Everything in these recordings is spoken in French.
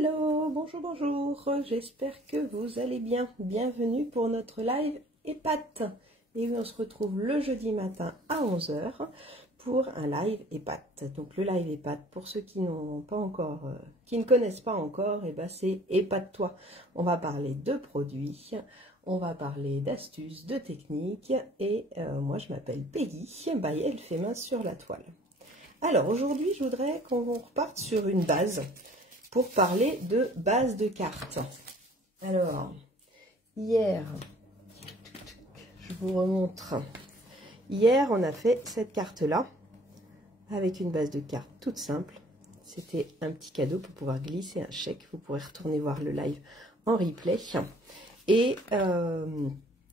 Hello, bonjour, bonjour, j'espère que vous allez bien. Bienvenue pour notre live EPAT. Et oui, on se retrouve le jeudi matin à 11 h pour un live EPAT. Donc le live EPAT, pour ceux qui n'ont pas encore, qui ne connaissent pas encore, et ben c'est épate-toi. On va parler de produits, on va parler d'astuces, de techniques, et moi je m'appelle Peggy, by Elle fait main sur la toile. Alors aujourd'hui, je voudrais qu'on reparte sur une base pour parler de base de cartes. Alors, hier, je vous remontre. Hier, on a fait cette carte-là avec une base de cartes toute simple. C'était un petit cadeau pour pouvoir glisser un chèque. Vous pourrez retourner voir le live en replay. Et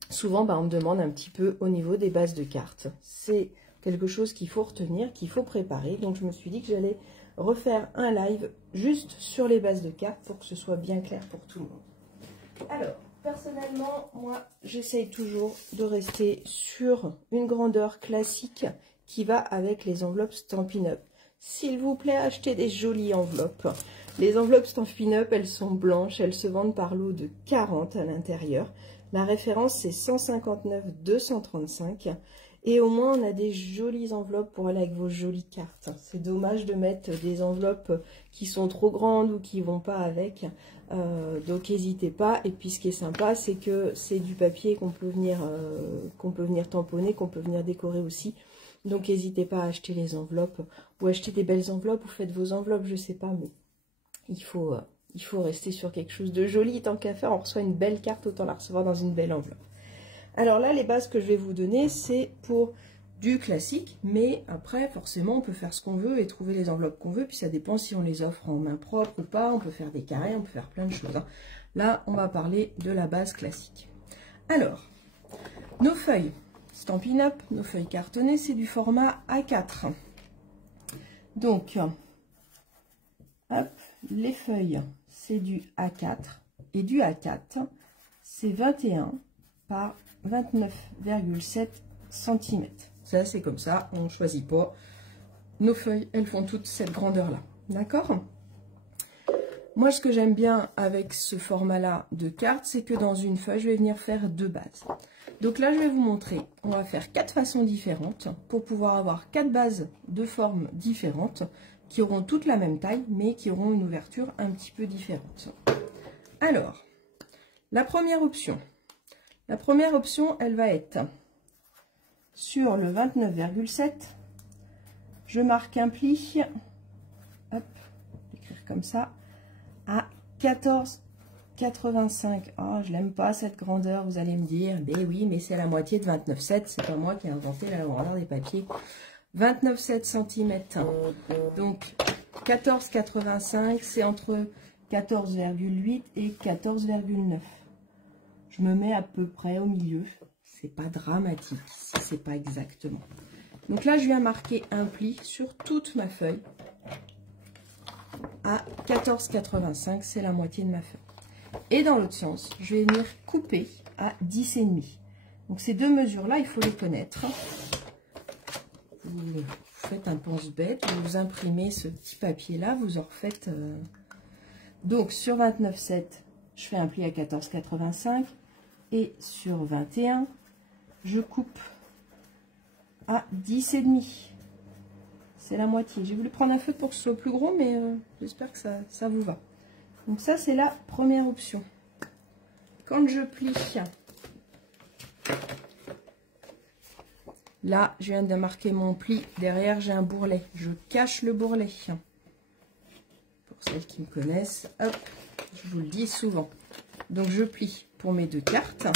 souvent, on me demande un petit peu au niveau des bases de cartes. C'est quelque chose qu'il faut retenir, qu'il faut préparer. Donc, je me suis dit que j'allais refaire un live juste sur les bases de cartes pour que ce soit bien clair pour tout le monde. Alors, personnellement, moi, j'essaye toujours de rester sur une grandeur classique qui va avec les enveloppes Stampin' Up. S'il vous plaît, achetez des jolies enveloppes. Les enveloppes Stampin' Up, elles sont blanches, elles se vendent par lot de 40 à l'intérieur. La référence, c'est 159,235. Et au moins, on a des jolies enveloppes pour aller avec vos jolies cartes. C'est dommage de mettre des enveloppes qui sont trop grandes ou qui ne vont pas avec. Donc, n'hésitez pas. Et puis, ce qui est sympa, c'est que c'est du papier qu'on peut venir tamponner, qu'on peut venir décorer aussi. Donc, n'hésitez pas à acheter les enveloppes ou acheter des belles enveloppes ou faites vos enveloppes, je ne sais pas. Mais il faut rester sur quelque chose de joli. Tant qu'à faire, on reçoit une belle carte, autant la recevoir dans une belle enveloppe. Alors là, les bases que je vais vous donner, c'est pour du classique, mais après, forcément, on peut faire ce qu'on veut et trouver les enveloppes qu'on veut, puis ça dépend si on les offre en main propre ou pas, on peut faire des carrés, on peut faire plein de choses. Là, on va parler de la base classique. Alors, nos feuilles Stampin' Up, nos feuilles cartonnées, c'est du format A4. Donc, hop, les feuilles, c'est du A4, et du A4, c'est 21 par 29,7 cm. Ça, c'est comme ça, on ne choisit pas. Nos feuilles, elles font toutes cette grandeur-là. D'accord? Moi, ce que j'aime bien avec ce format-là de carte, c'est que dans une feuille, je vais venir faire deux bases. Donc là, je vais vous montrer, on va faire 4 façons différentes pour pouvoir avoir 4 bases de formes différentes qui auront toutes la même taille, mais qui auront une ouverture un petit peu différente. Alors, la première option, elle va être sur le 29,7. Je marque un pli, hop, écrire comme ça, à 14,85. Oh, je l'aime pas cette grandeur, vous allez me dire. Ben oui, mais c'est la moitié de 29,7. C'est pas moi qui ai inventé la grandeur des papiers. 29,7 cm. Donc 14,85, c'est entre 14,8 et 14,9. Je me mets à peu près au milieu. C'est pas dramatique si c'est pas exactement. Donc là, je viens marquer un pli sur toute ma feuille à 14,85. C'est la moitié de ma feuille. Et dans l'autre sens, je vais venir couper à 10,5. Donc ces deux mesures-là, il faut les connaître. Vous faites un pense-bête, vous imprimez ce petit papier-là, vous en refaites. Donc sur 29,7, je fais un pli à 14,85. Et sur 21, je coupe à 10,5. C'est la moitié. J'ai voulu prendre un feutre pour que ce soit plus gros, mais j'espère que ça vous va. Donc ça, c'est la première option. Quand je plie, là, je viens de marquer mon pli. Derrière, j'ai un bourrelet. Je cache le bourrelet. Pour celles qui me connaissent, hop, je vous le dis souvent. Donc, je plie pour mes deux cartes.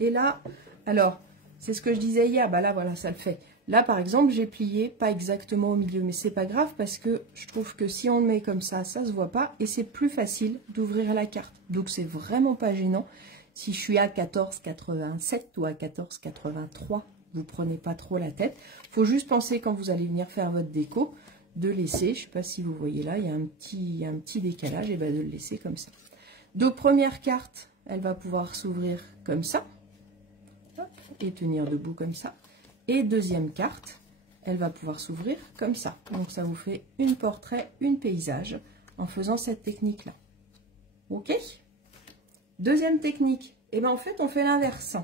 Et là, alors, c'est ce que je disais hier. Bah là, voilà, ça le fait. Là, par exemple, j'ai plié pas exactement au milieu, mais c'est pas grave parce que je trouve que si on le met comme ça se voit pas et c'est plus facile d'ouvrir la carte. Donc, c'est vraiment pas gênant. Si je suis à 14,87 ou à 14,83, vous prenez pas trop la tête. Faut juste penser quand vous allez venir faire votre déco de laisser, je sais pas si vous voyez là, il y a un petit décalage, et ben de le laisser comme ça. Donc, première carte, elle va pouvoir s'ouvrir comme ça et tenir debout comme ça. Et deuxième carte, elle va pouvoir s'ouvrir comme ça. Donc, ça vous fait une portrait, une paysage en faisant cette technique-là. Ok? Deuxième technique, et bien en fait on fait l'inverse.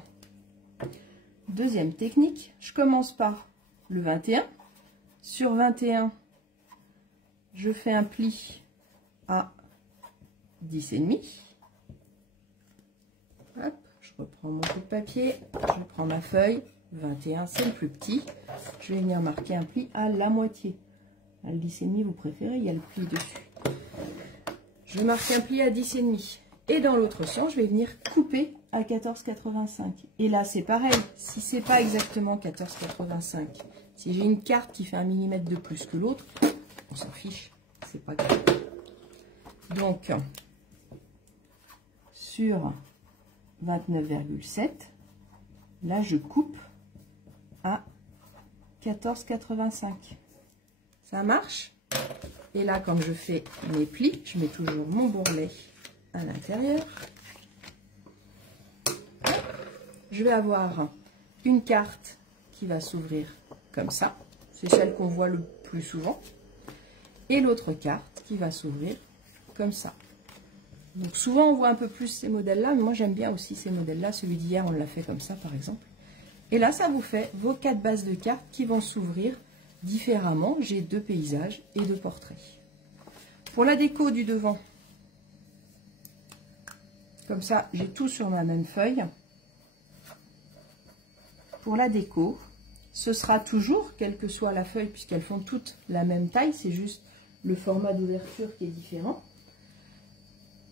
Deuxième technique, je commence par le 21. Sur 21, je fais un pli à 10,5. Hop, je reprends mon bout de papier, je prends ma feuille. 21, c'est le plus petit. Je vais venir marquer un pli à la moitié. À le 10,5, vous préférez, il y a le pli dessus. Je marque un pli à 10,5. Et dans l'autre sens, je vais venir couper à 14,85. Et là, c'est pareil. Si c'est pas exactement 14,85, si j'ai une carte qui fait 1 mm de plus que l'autre, on s'en fiche. C'est pas grave. Donc, sur 29,7, là, je coupe à 14,85. Ça marche? Et là, quand je fais mes plis, je mets toujours mon bourrelet à l'intérieur. Je vais avoir une carte qui va s'ouvrir comme ça. C'est celle qu'on voit le plus souvent. Et l'autre carte qui va s'ouvrir comme ça. Donc souvent, on voit un peu plus ces modèles-là, mais moi, j'aime bien aussi ces modèles-là. Celui d'hier, on l'a fait comme ça, par exemple. Et là, ça vous fait vos 4 bases de cartes qui vont s'ouvrir différemment. J'ai 2 paysages et 2 portraits. Pour la déco du devant, comme ça, j'ai tout sur ma même feuille. Pour la déco, ce sera toujours, quelle que soit la feuille, puisqu'elles font toutes la même taille, c'est juste le format d'ouverture qui est différent.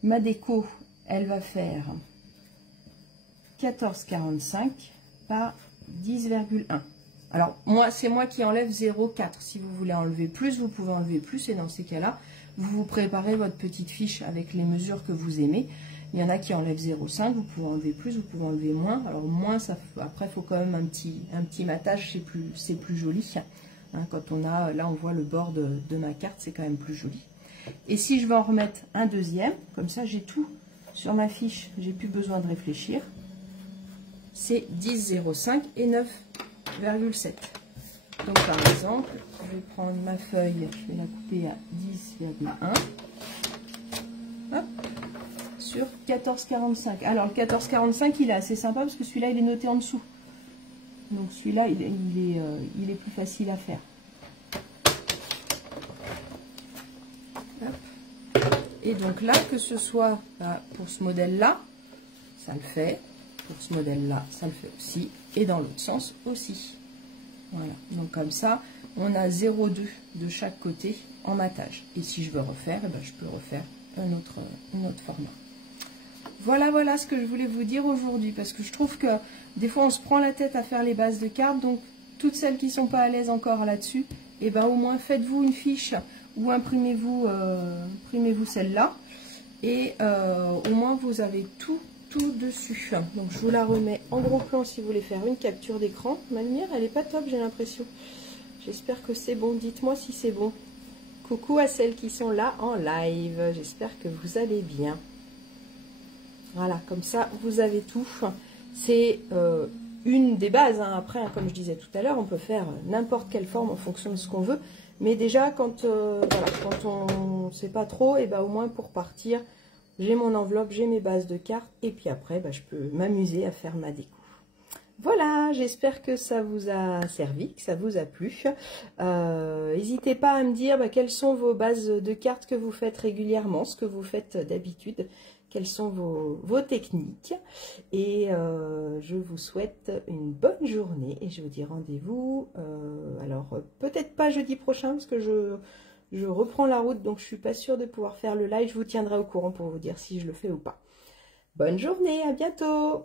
Ma déco, elle va faire 14,45 par 10,1. Alors, c'est moi qui enlève 0,4. Si vous voulez enlever plus, vous pouvez enlever plus. Et dans ces cas-là, vous vous préparez votre petite fiche avec les mesures que vous aimez. Il y en a qui enlèvent 0,5. Vous pouvez enlever plus, vous pouvez enlever moins. Alors, moins, après, il faut quand même un petit matage. C'est plus joli. Hein, quand on a, là, on voit le bord de ma carte. C'est quand même plus joli. Et si je vais en remettre un deuxième, comme ça, j'ai tout sur ma fiche. J'ai plus besoin de réfléchir. C'est 10,05 et 9,7. Donc par exemple, je vais prendre ma feuille, je vais la couper à 10,1. Sur 14,45. Alors le 14,45, il est assez sympa parce que celui-là, il est noté en dessous. Donc celui-là, il est plus facile à faire. Hop. Et donc là, que ce soit pour ce modèle-là, ça le fait. Pour ce modèle-là, ça le fait aussi. Et dans l'autre sens aussi. Voilà. Donc comme ça, on a 0,2 de chaque côté en matage. Et si je veux refaire, eh ben, je peux refaire un autre format. Voilà ce que je voulais vous dire aujourd'hui. Parce que je trouve que des fois, on se prend la tête à faire les bases de cartes. Donc, toutes celles qui ne sont pas à l'aise encore là-dessus, eh ben, au moins, faites-vous une fiche ou imprimez-vous celle-là. Et au moins, vous avez tout dessus. Donc je vous la remets en gros plan si vous voulez faire une capture d'écran. Ma lumière elle est pas top, j'ai l'impression. J'espère que c'est bon, dites-moi si c'est bon. Coucou à celles qui sont là en live, j'espère que vous allez bien. Voilà, comme ça vous avez tout. C'est une des bases, hein. Après, hein, comme je disais tout à l'heure, on peut faire n'importe quelle forme en fonction de ce qu'on veut. Mais déjà quand on sait pas trop, et ben au moins pour partir, j'ai mon enveloppe, j'ai mes bases de cartes, et puis après, je peux m'amuser à faire ma déco. Voilà, j'espère que ça vous a servi, que ça vous a plu. N'hésitez pas à me dire quelles sont vos bases de cartes que vous faites régulièrement, ce que vous faites d'habitude, quelles sont vos techniques. Et je vous souhaite une bonne journée, et je vous dis rendez-vous, alors peut-être pas jeudi prochain, parce que je reprends la route, donc je suis pas sûre de pouvoir faire le live. Je vous tiendrai au courant pour vous dire si je le fais ou pas. Bonne journée, à bientôt!